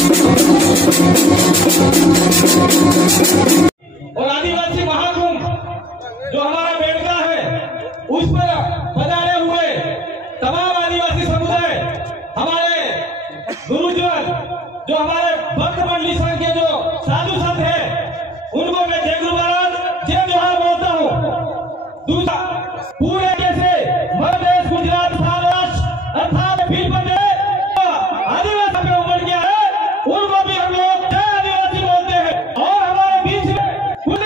और आदिवासी महाकुंभ जो हमारा बेड़का है उस पर पधारे हुए तमाम आदिवासी समुदाय, हमारे गुरुजन, जो हमारे भक्त मंडली संघ के जो साधु संत है, उनको मैं जय गुरु महाराज जय जोहार बोलता हूँ। दूसरा, पूरे कैसे मध्य प्रदेश, गुजरात, महाराष्ट्र अर्थात आदिवासी पे उमड़ गया है, उनको भी हम लोग जय आदिवासी बोलते हैं। और हमारे बीच में कुछ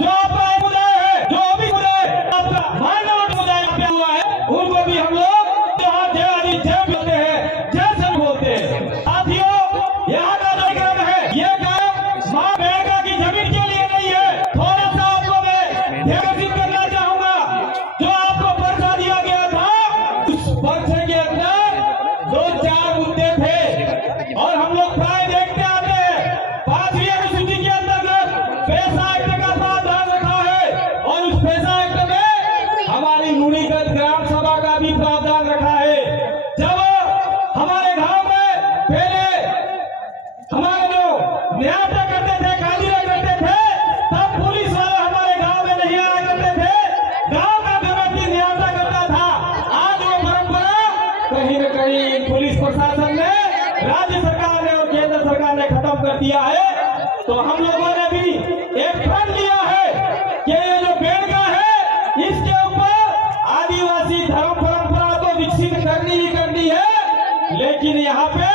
जो आपका समुदाय है, जो अभी समुदाय आपका माइनॉरिटी समुदाय पे हुआ है, उनको भी हम लोग जय आदि जय बोलते हैं, जय सब बोलते हैं। साथियों, यहाँ का जो क्रम है, ये काम माँ बेड़का की जमीन के लिए नहीं है। थोड़ा सा आपको मैं ध्यान करना चाहूंगा। जो आपको पर्चा दिया गया था, उस पर्चे के अंदर 2-4 मुद्दे थे और हम लोग प्राय देखते आते हैं। 5वीं अनुसूची के अंतर्गत पैसा एक्ट का प्रावधान रखा है और उस पैसा एक्ट में हमारी रूढ़िगत ग्राम सभा का भी प्रावधान रखा है। जब हमारे गांव में पहले हमारे जो न्याय करते थे, काजीरा करते थे, तब पुलिस वाले हमारे गांव में नहीं आया करते थे, गांव का कमेटी न्याय करता था। आज वो परंपरा कहीं न कहीं पुलिस प्रशासन ने, राज्य सरकार ने और केंद्र सरकार ने खत्म कर दिया है। तो हम लोगों ने भी एक प्रण लिया है कि ये जो बेड़का है, इसके ऊपर आदिवासी धर्म परंपरा तो विकसित करनी ही करनी है, लेकिन यहाँ पे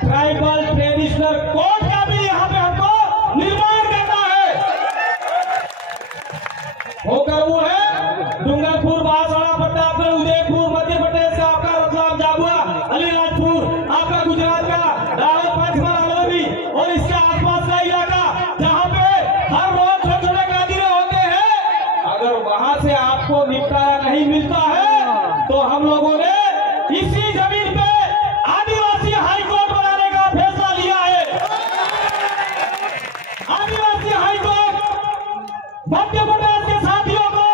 ट्राइबल ट्रेडिशनल कोड का भी यहाँ पे हमको निर्माण करना है। होकर वो है डूंगरपुर, बांसवाड़ा, प्रतापगढ़, उदयपुर, मध्य प्रदेश का आपका रतलाम, जाबुआ, अलीराजपुर, आपका गुजरात का दाहोद, पंचमहल, अमरोली और इसके आसपास का इलाका, जहाँ पे हर रोज छोटे-छोटे काजीरे होते हैं। अगर वहां से आपको निपटारा नहीं मिलता है, तो हम लोगों ने इसी जमीन पे आदिवासी हाई कोर्ट बनाने का फैसला लिया है। आदिवासी हाई कोर्ट मध्य प्रदेश के साथियों को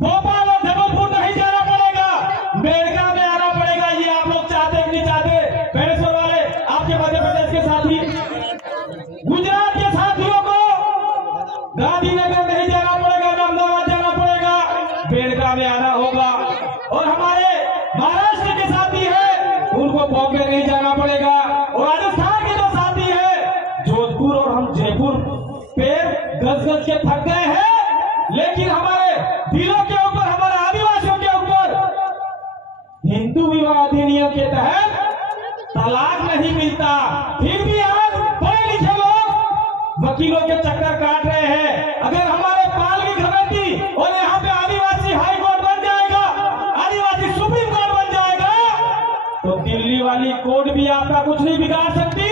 भोपाल और जबलपुर नहीं जाना पड़ेगा, बेड़का में आना पड़ेगा। ये आप लोग चाहते कि नहीं चाहते? बेड़ेश्वर वाले आपके मध्य प्रदेश के साथी, गुजरात के साथियों को गांधीनगर नहीं जाना पड़ेगा, अहमदाबाद जाना पड़ेगा, बेड़का में आना होगा। और हमारे महाराष्ट्र के साथी है, उनको बॉम्बे नहीं जाना पड़ेगा। और राजस्थान के जो साथी है, जोधपुर और हम जयपुर पे गज-गज के थक गए हैं, लेकिन हमारे दिलों के ऊपर, हमारे आदिवासियों के ऊपर हिंदू विवाह अधिनियम के तहत तलाक नहीं मिलता। फिर भी आज पढ़े लिखे लोग वकीलों के चक्कर काट रहे हैं। अगर हमारे पाल की कमेटी और यहाँ पे आदिवासी हाई कोर्ट बन जाएगा, आदिवासी सुप्रीम कोर्ट बन जाएगा, तो दिल्ली वाली कोर्ट भी आपका कुछ नहीं बिगाड़ सकती,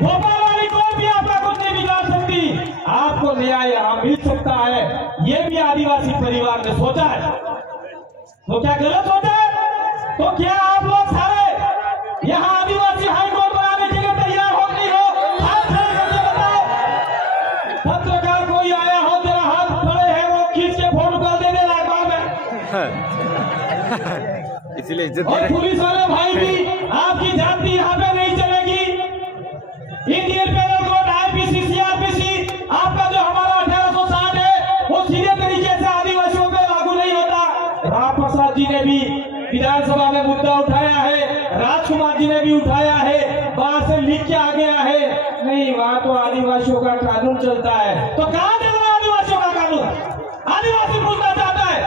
भोपाल वाली कोर्ट भी आपका कुछ नहीं बिगाड़ सकती। आपको न्याय यहाँ मिल सकता है। ये भी आदिवासी परिवार ने सोचा है। तो क्या गलत सोचा है? तो क्या आप लोग सारे यहाँ आदिवासी हाई कोर्ट बनाने के लिए तैयार हो नहीं हो? हाथ खड़े करके बताओ। पत्रकार कोई आया हो, जरा हाथ खड़े हैं, वो खींच के फोन कर देने अखबार में। इसीलिए इज्जत। और पुलिस वाले भाई भी, आपकी जाति यहाँ पे नहीं चलेगी। Indian penal code, IPC, CrPC, आपका जो हमारा 1860 है, वो सीधे तरीके से आदिवासियों पे लागू नहीं होता। राम प्रसाद जी ने भी विधानसभा में मुद्दा उठाया है, राजकुमार जी ने भी उठाया है, बाहर से लिख के आ गया है, नहीं वहां तो आदिवासियों का कानून चलता है। तो कहां चल रहा है आदिवासियों का कानून? आदिवासी पूछना चाहता है,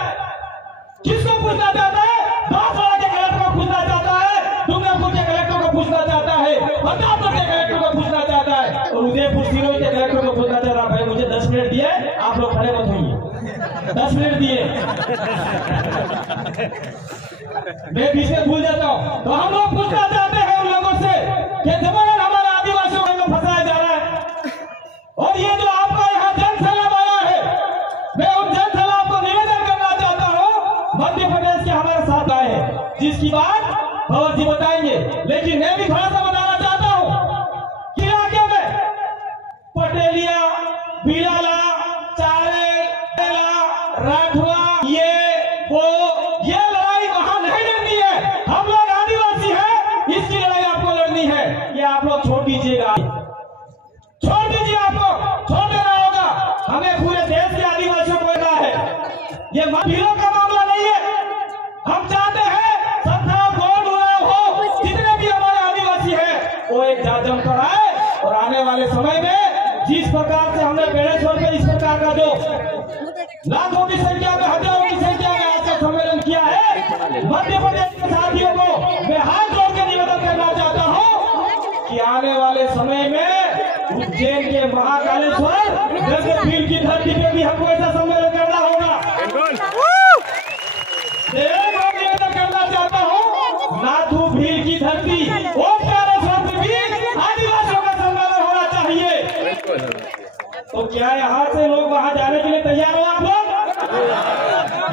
किसको पूछना चाहता है? बांसवाड़ा के कलेक्टर को पूछना चाहता है, डूंगरपुर के कलेक्टर को पूछना चाहता है, प्रतापगढ़ के कलेक्टर को पूछना चाहता है, और उदयपुर सिरोही के कलेक्टर को पूछना चाहता है। भाई मुझे 10 मिनट दिए, आप लोग खड़े मत होइए, 10 मिनट दिए, मैं बीच में भूल जाता हूँ। तो हम लोग पूछना चाहते हैं उन लोगों से कि जबरन हमारे आदिवासियों को फंसाया जा रहा है। और ये जो आपका यहाँ जनसैलाब आया है, मैं उन जनसैलाब को निवेदन करना चाहता हूँ, मध्य प्रदेश के हमारे साथ आए हैं, जिसकी बात भवर जी बताएंगे, लेकिन मैं भी थोड़ा सा बताना चाहता हूँ। इलाके में पटेलिया, बिलाला, चारे, राठवा, ये लड़ाई वहां नहीं लड़नी है। हम लोग आदिवासी हैं, इसकी लड़ाई आपको लड़नी है। ये आप लोग छोड़ दीजिएगा, छोड़ दीजिए, आपको छोड़ देना होगा। हमें पूरे देश के आदिवासियों को लेना है, ये भीलों का मामला नहीं है। हम चाहते हैं सत्ता कौन हो, जितने भी हमारे आदिवासी हैं वो एक जात जमकर आए और आने वाले समय में जिस प्रकार से हमने बेड़ेश्वर में इस प्रकार का जो लाखों की संख्या में, हजारों की संख्या में आज का सम्मेलन किया है, मध्य प्रदेश के साथियों को मैं हाथ जोड़ के निवेदन करना चाहता हूँ कि आने वाले समय में उज्जैन के महाकालेश्वर जैसे भील की धरती पे भी हमको ऐसा सम्मेलन करना होगा। निवेदन करना चाहता हूँ, नाथू भील की धरती ओमकारेश्वर में भी आदिवासियों का सम्मेलन होना चाहिए। तो क्या यहाँ से लोग वहाँ जाने के लिए तैयार हो आप लोग?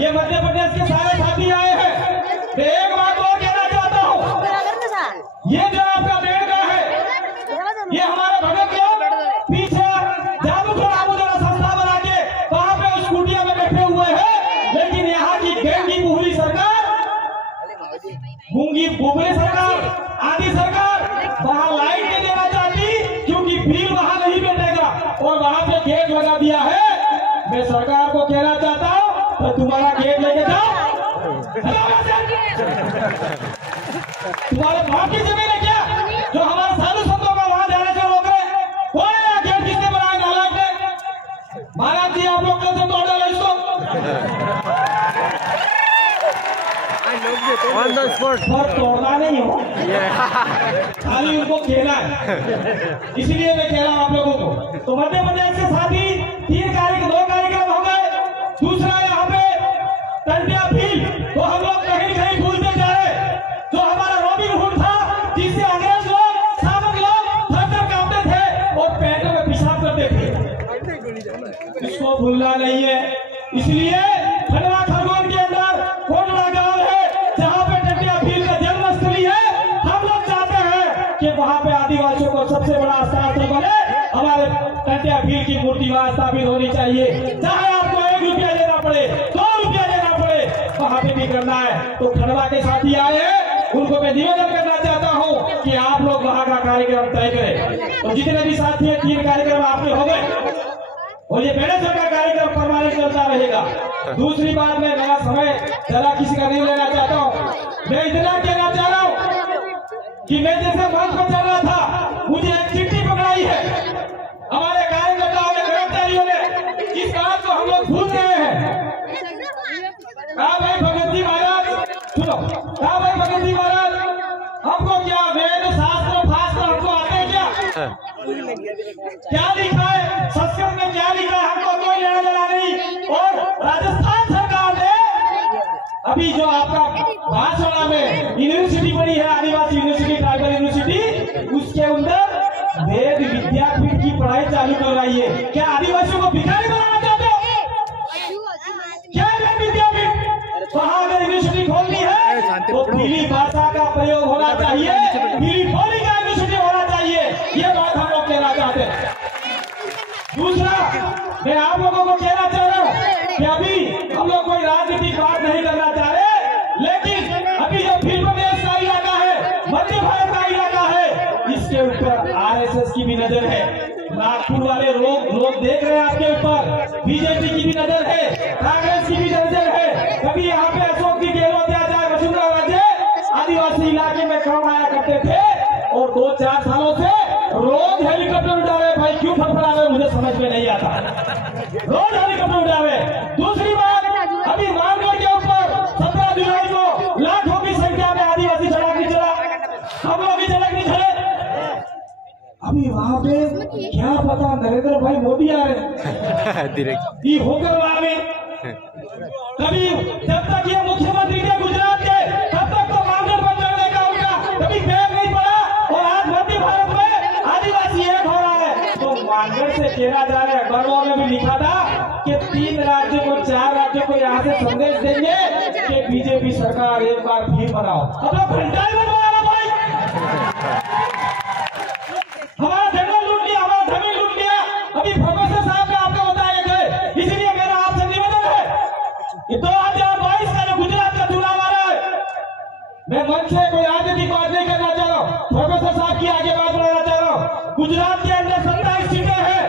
ये मध्य प्रदेश के सारे साथी आए हैं। तो एक बात और कहना चाहता हूँ, ये जो आपका बेड़गा है, ये हमारे भगत लोग पीछे जरा संस्था बना के वहाँ पे उस कुटिया में बैठे हुए हैं, लेकिन यहाँ की गंगी बुहरी सरकार, गूंगी बुबरे सरकार, आदि सरकार वहाँ लाइट नहीं देना चाहती, क्योंकि भील वहाँ नहीं बैठेगा और वहाँ पे गेट लगा दिया है। मैं सरकार को कहना चाहता हूँ तो तुम्हारा गेट लेके जाओ, तुम्हारे बाप की जमीन है क्या जो हमारे साधु संतों का वहां जाने से रोक रहे? कौन है गेट, किसने बनाया नालायक ने? महाराज जी आप लोग कल से तोड़ डालो इसको, तोड़ना नहीं हो, खाली उनको खेला है, इसलिए मैं कह रहा हूँ आप लोगों को। तो मध्य प्रदेश के साथी 2 कार्यक्रम हो गए। दूसरा यहाँ पे टंडिया भील, तो हम लोग कहीं कहीं भूलते जा रहे, जो हमारा रॉबिन हुड था, जिससे अंग्रेज लोग, सामक लोग थर-थर कांपते थे और पैरों में पेशाब करते थे, इसको भूलना नहीं है। इसलिए खंडवा खरगोन के अंदर कोटला गांव है, जहाँ पे टंडिया भील का जन्मस्थली है। हम लोग चाहते हैं कि वहाँ पे आदिवासियों को सबसे बड़ा स्थान बने, हमारे टंडिया भील की मूर्ति वहाँ स्थापित होनी चाहिए, चाहे आपको 1 रुपया देना पड़े, 2 रुपया देना पड़े, वहाँ पे भी करना है। तो खंडवा के साथी आए हैं, उनको मैं निवेदन करना चाहता हूँ कि आप लोग वहाँ का कार्यक्रम तय करें। तो जितने भी साथी हैं 3 कार्यक्रम आपके हो गए और ये बेड़ेश्वर का कार्यक्रम परमानेंट चलता रहेगा। दूसरी बात, मैं नया समय जरा किसी का नहीं लेना चाहता हूँ, मैं इतना कहना चाह रहा हूँ कि मैं जैसे मंच पर चल रहा था, मुझे एक चिट्ठी पकड़ाई है हमारे कार्यकर्ताओं ने, कर्मचारियों ने। इस बात को हम लोग भूल गए हैं। कहा भाई भगत जी महाराज सुनो, कहा भाई भगत जी महाराज हमको क्या वेद शास्त्र फास्त्र हमको आते हैं क्या? क्या लिखा है संस्कृत में, क्या लिखा है हमको कोई लेना देना नहीं। और राजस्थान सरकार ने अभी जो आपका बांसवाड़ा में यूनिवर्सिटी बनी है, आदिवासी यूनिवर्सिटी, ट्राइबल यूनिवर्सिटी, उसके अंदर वेद विद्यापीठ की पढ़ाई चालू करवाई है। क्या आदिवासियों को भिखारी बनाना चाहते हो? क्या वेद विद्यापीठ वहाँ अगर यूनिवर्सिटी खोलनी है तो भीली भाषा का प्रयोग होना चाहिए, भीली बोली का यूनिवर्सिटी होना चाहिए, ये बात हम लोग कहना चाहते हैं। दूसरा, मैं आप लोगों को कहना चाह रहा हूँ कि अभी हम लोग कोई राजनीतिक बात नहीं करना चाह रहे, लेकिन अभी जो भील प्रदेश का इलाका है, मध्य भारत का इलाका है, इसके ऊपर आरएसएस की भी नजर है, नागपुर वाले लोग देख रहे हैं आपके ऊपर, बीजेपी की भी नजर है, कांग्रेस की भी नजर है। कभी यहाँ पे अशोक जी गहलोत या चाहे वसुंधरा राजे आदिवासी इलाके में काम आया करते थे और 2-4 सालों से रोज हेलीकॉप्टर उड़ा रहे। भाई क्यों फटफड़ा रहे मुझे समझ में नहीं आता, रोज हेलीकॉप्टर उड़ा रहे। दूसरी बात, अभी मानगढ़ के ऊपर 17 जुलाई को लाखों की संख्या में आदिवासी सड़क नहीं चला, हम लोग भी सड़क नहीं चले। अभी वहाँ पे क्या पता नरेंद्र भाई मोदी आ रहे होकर वहां में, कभी जब तक ये मुख्यमंत्री थे गुजरात के, तब तक तो मानगढ़ पर चढ़ने का उनका कभी पैर नहीं पड़ा, और आज मध्य भारत में आदिवासी एक हो रहा है। तो मानगढ़ से कहना जा रहा है, अखबारों में भी लिखा था कि 3 राज्यों को 4 राज्यों को यहाँ से संदेश देंगे कि बीजेपी सरकार एक बार फिर बनाओ। अब लोग घंटा ही बनवाना भाई, हमारा जंगल लूट लिया, हमारा जमीन लूट लिया। अभी प्रोफेसर साहब ने आपको बताया गए, इसलिए मेरा आपसे निवेदन है कि 2022 का जो गुजरात का चुनाव आ रहा है, मैं मंच से कोई राजनीतिक बात नहीं करना चाह रहा हूँ, प्रोफेसर साहब की आगे बात गुजरात के अंदर 27 सीटें हैं,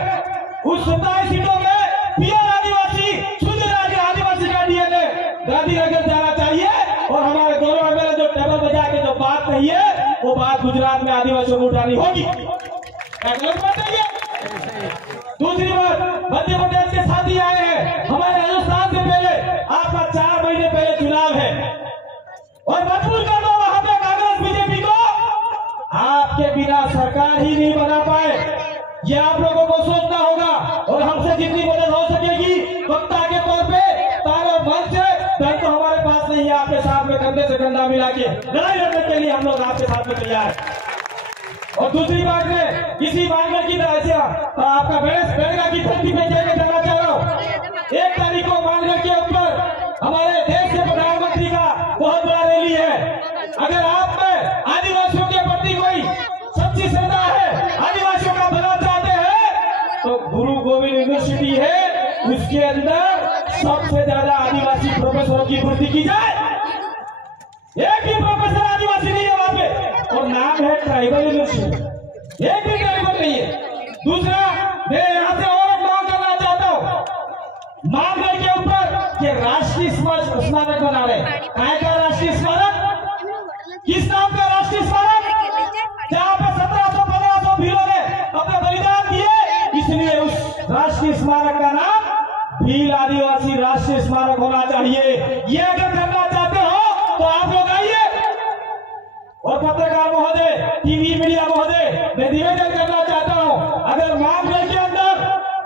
उस 27 सीटों में प्योर आदिवासी, शुद्ध राज्य आदिवासी का डीएनए गांधीनगर जाना चाहिए। और हमारे दोनों एमएलए जो टेबल बजा के जो बात कही है, वो बात गुजरात में आदिवासियों को उठानी होगी। गलत बात है ये। दूसरी बात, मध्य प्रदेश के साथी आए हैं, हमारे राजस्थान से पहले आपका 4 महीने पहले चुनाव है, और मजबूर कर दो वहां पे कांग्रेस बीजेपी को। आपके बिना सरकार ही नहीं बना पाए, ये आप लोगों को सोचना होगा। और हमसे जितनी मदद हो सकेगी वक्ता के तौर पे, तारो मन से, डर तो हमारे पास नहीं है। आपके साथ में कंधे से कंधा मिला के लड़ाई लड़ने के लिए हम लोग आपके साथ में तैयार हैं। और दूसरी बात में इसी मामले की आपका बेड़गा की धरती पे जाके जाना चाह रहा हूँ। 1 तारीख को मामले के ऊपर हमारे देश के प्रधानमंत्री का बहुत बड़ा रैली है। अगर आप में आदिवासियों के प्रति कोई सच्ची श्रद्धा है, आदिवासियों का भला चाहते हैं, तो गुरु गोविंद यूनिवर्सिटी है, उसके अंदर सबसे ज्यादा आदिवासी प्रोफेसरों की भर्ती की जाए। एक भी प्रोफेसर आदिवासी नहीं है वहां पे, और नाम है ट्राइबल यूनिवर्सिटी, एक भी ट्राइबल नहीं है। दूसरा, मैं यहाँ से और मांग करना चाहता हूँ, मानगढ़ के ऊपर कि राष्ट्रीय स्मारक बना रहे। काय का राष्ट्रीय स्मारक? किस नाम का राष्ट्रीय स्मारक? जहाँ पे 1700-1500 भीलों ने अपने बलिदान दिए, इसलिए उस राष्ट्रीय स्मारक का नाम भील आदिवासी राष्ट्रीय स्मारक होना चाहिए। ये अगर करना चाहते हो तो आप लोग आइए। और पत्रकार महोदय, टीवी मीडिया महोदय, मैं निवेदन करना चाहता हूं, अगर मामले के अंदर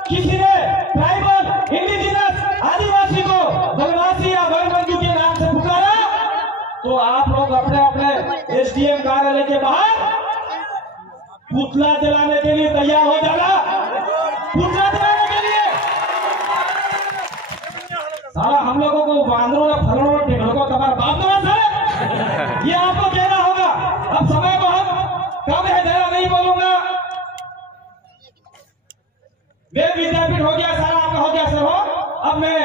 किसी ने ट्राइबल, इंडिजिनस, आदिवासी को वनवासी या वनबंधु के नाम से पुकारा, तो आप लोग अपने अपने एसडीएम कार्यालय के बाहर पुतला जलाने के लिए तैयार हो जाना। पुतला जलाने के लिए सारा हम लोगों को बांदरों, फलों, टेढ़ों को कमर बांध दो सर, ये आपको कहना होगा। अब समय बहुत कम है, जरा नहीं बोलूंगा। वेद विद्यापीठ हो गया, सारा आपका हो गया सर हो। अब मैं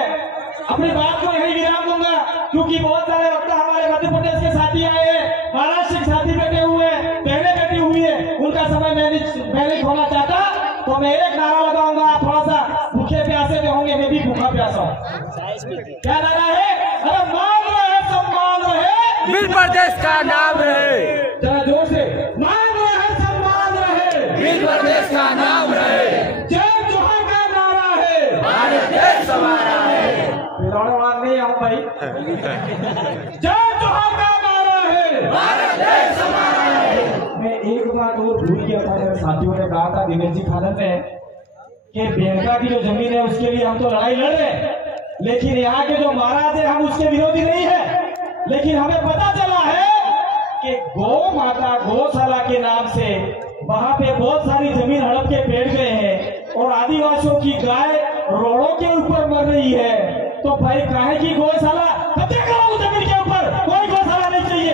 अपनी बात को यही विराम दूंगा, क्योंकि बहुत सारे वक्ता हमारे मध्य प्रदेश के साथी आए हैं, महाराष्ट्र के साथी बैठे हुए हैं, बहनें बैठी हुई है, उनका समय मैं नहीं खोना चाहता। तो मैं एक नारा लगाऊंगा, आप थोड़ा सा भूखे प्यासे जो होंगे, मैं भी भूखा प्यासा हूँ। क्या नारा है? अरे मान रहे सम्मान रहे, मिल प्रदेश का नाम रहे। जरा जोर से, मान रहे सम्मान रहे, मिल प्रदेश का नाम रहे। जय जोहर का नारा है, भारत देश हमारा है। मान नहीं आओ भाई। जय जोहर का नारा है, भारत देश हमारा है। मैं एक बात और भूल गया था, मेरे साथियों ने कहा था दिनेश जी खानन ने कि बेलका की जो जमीन है उसके लिए हम तो लड़ाई लड़ रहे हैं, लेकिन यहाँ के जो महाराज है हम उसके विरोधी नहीं है। लेकिन हमें पता चला है कि गौ माता गौशाला के नाम से वहां पे बहुत सारी जमीन हड़प के बैठ गए हैं, और आदिवासियों की गाय रोडों के ऊपर मर रही है। तो भाई काहे की गौशाला? कब्जा करो उस जमीन के ऊपर, कोई गौशाला नहीं चाहिए।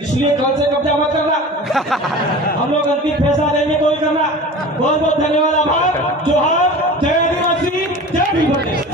इसलिए कल से कब्जा मत करना, हम लोग अंतिम फैसला देंगे तो ही करना। बहुत बहुत धन्यवाद, आभार, जोहार, जय आदिवासी, जय भील प्रदेश।